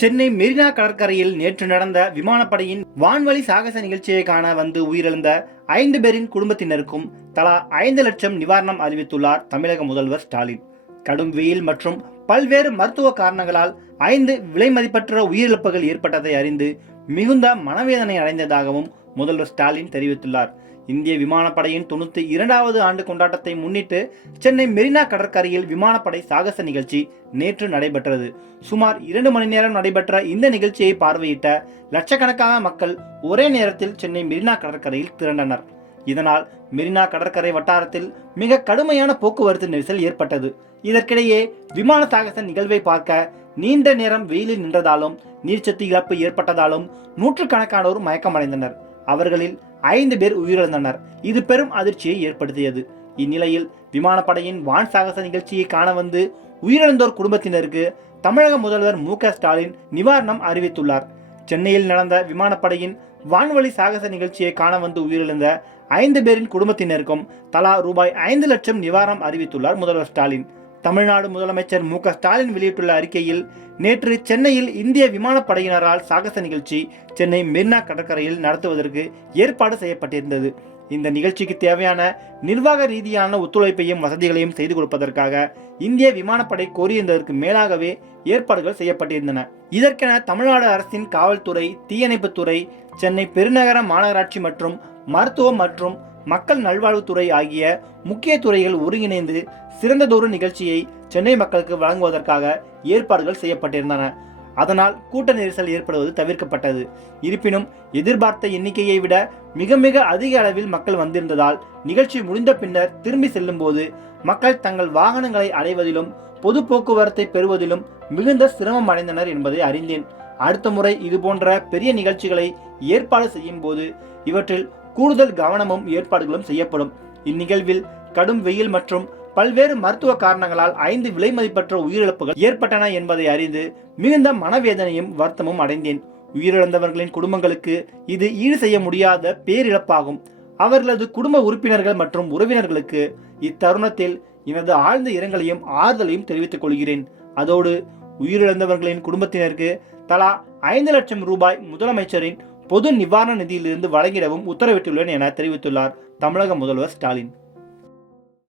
சென்னை மெரினா கடற்கரையில் நேற்று நடந்த விமானப்படையின் வான்வழி சாகச நிகழ்ச்சியை காண வந்து உயிரிழந்த 5 பேரின் குடும்பத்தினருக்கும் தலா 5 லட்சம் நிவாரணம் அறிவித்துள்ளார் தமிழக முதல்வர் ஸ்டாலின். கடும் வெயில் மற்றும் பல்வேறு மருத்துவ காரணங்களால் 5 விலைமதிப்பற்ற உயிரிழப்புகள் ஏற்பட்டதை அறிந்து மிகுந்த மனவேதனை அடைந்ததாகவும் முதல்வர் ஸ்டாலின் தெரிவித்துள்ளார். இந்திய விமானப்படையின் 92வது ஆண்டு கொண்டாட்டத்தை முன்னிட்டு சென்னை மெரினா கடற்கரையில் விமானப்படை சாகச நிகழ்ச்சி நேற்று நடைபெற்றது. சுமார் 2 மணி நேரம் நடைபெற்ற இந்த நிகழ்ச்சியை பார்வையிட்ட லட்சக்கணக்கான மக்கள் ஒரே நேரத்தில் சென்னை மெரினா கடற்கரையில் திரண்டனர். இதனால் மெரினா கடற்கரை வட்டாரத்தில் மிக கடுமையான போக்குவரத்து நெரிசல் ஏற்பட்டது. இதற்கிடையே விமான சாகச நிகழ்வை பார்க்க நீண்ட நேரம் வெயிலில் நின்றதாலும் நீர்ச்சத்து இழப்பு ஏற்பட்டதாலும் நூற்றுக்கணக்கானோர் மயக்கமடைந்தனர். அவர்களில் 5 பேர் உயிரிழந்தனர். இது பெரும் அதிர்ச்சியை ஏற்படுத்தியது. இந்நிலையில் விமானப்படையின் வான் சாகச நிகழ்ச்சியை காண வந்து உயிரிழந்தோர் குடும்பத்தினருக்கு தமிழக முதல்வர் மு.க.ஸ்டாலின் நிவாரணம் அறிவித்துள்ளார். சென்னையில் நடந்த விமானப்படையின் வான்வழி சாகச நிகழ்ச்சியை காண வந்து உயிரிழந்த 5 பேரின் குடும்பத்தினருக்கும் தலா ரூபாய் 5 லட்சம் நிவாரணம் அறிவித்துள்ளார் முதல்வர் ஸ்டாலின். தமிழ்நாடு முதலமைச்சர் மு.க.ஸ்டாலின் வெளியிட்டுள்ள அறிக்கையில், நேற்று சென்னையில் இந்திய விமானப்படையினரால் சாகச நிகழ்ச்சி சென்னை மெரினா கடற்கரையில் நடத்துவதற்கு ஏற்பாடு செய்யப்பட்டிருந்தது. இந்த நிகழ்ச்சிக்கு தேவையான நிர்வாக ரீதியான ஒத்துழைப்பையும் வசதிகளையும் செய்து கொடுப்பதற்காக இந்திய விமானப்படை கோரியிருந்ததற்கு மேலாகவே ஏற்பாடுகள் செய்யப்பட்டிருந்தன. இதற்கென தமிழ்நாடு அரசின் காவல்துறை, தீயணைப்புத்துறை, சென்னை பெருநகர மாநகராட்சி மற்றும் மருத்துவம் மற்றும் மக்கள் நல்வாழ்வுத்துறை ஆகிய முக்கிய துறைகள் ஒருங்கிணைந்து சிறந்ததொரு நிகழ்ச்சியை சென்னை மக்களுக்கு வழங்குவதற்காக ஏற்பாடுகள் செய்யப்பட்டிருந்தன. அதனால் கூட்ட நெரிசல் ஏற்படுவது தவிர்க்கப்பட்டது. இருப்பினும் எதிர்பார்த்த எண்ணிக்கையை விட மிக அதிக அளவில் மக்கள் வந்திருந்ததால் நிகழ்ச்சி முடிந்த பின்னர் திரும்பி செல்லும் போது மக்கள் தங்கள் வாகனங்களை அடைவதிலும் பொது போக்குவரத்தை பெறுவதிலும் மிகுந்த சிரமம் அடைந்தனர் என்பதை அறிந்தேன். அடுத்த முறை இதுபோன்ற பெரிய நிகழ்ச்சிகளை ஏற்பாடு செய்யும் போது இவற்றில் கூடுதல் கவனமும் ஏற்பாடுகளும் செய்யப்படும். இந்நிகழ்வில் கடும் வெயில் மற்றும் பல்வேறு மருத்துவ காரணங்களால் 5 விலைமதிப்பற்ற உயிரிழப்புகள் ஏற்பட்டன என்பதை அறிந்து மிகுந்த மனவேதனையும் வருத்தமும் அடைந்தேன். உயிரிழந்தவர்களின் குடும்பங்களுக்கு இது ஈடு செய்ய முடியாத பேரிழப்பாகும். அவர்களது குடும்ப உறுப்பினர்கள் மற்றும் உறவினர்களுக்கு இத்தருணத்தில் எனது ஆழ்ந்த இரங்கலையும் ஆறுதலையும் தெரிவித்துக் கொள்கிறேன். அதோடு உயிரிழந்தவர்களின் குடும்பத்தினருக்கு தலா 5 லட்சம் ரூபாய் முதலமைச்சரின் பொது நிவாரண நிதியிலிருந்து வழங்கிடவும் உத்தரவிட்டுள்ளேன் என தெரிவித்துள்ளார் தமிழக முதல்வர் ஸ்டாலின்.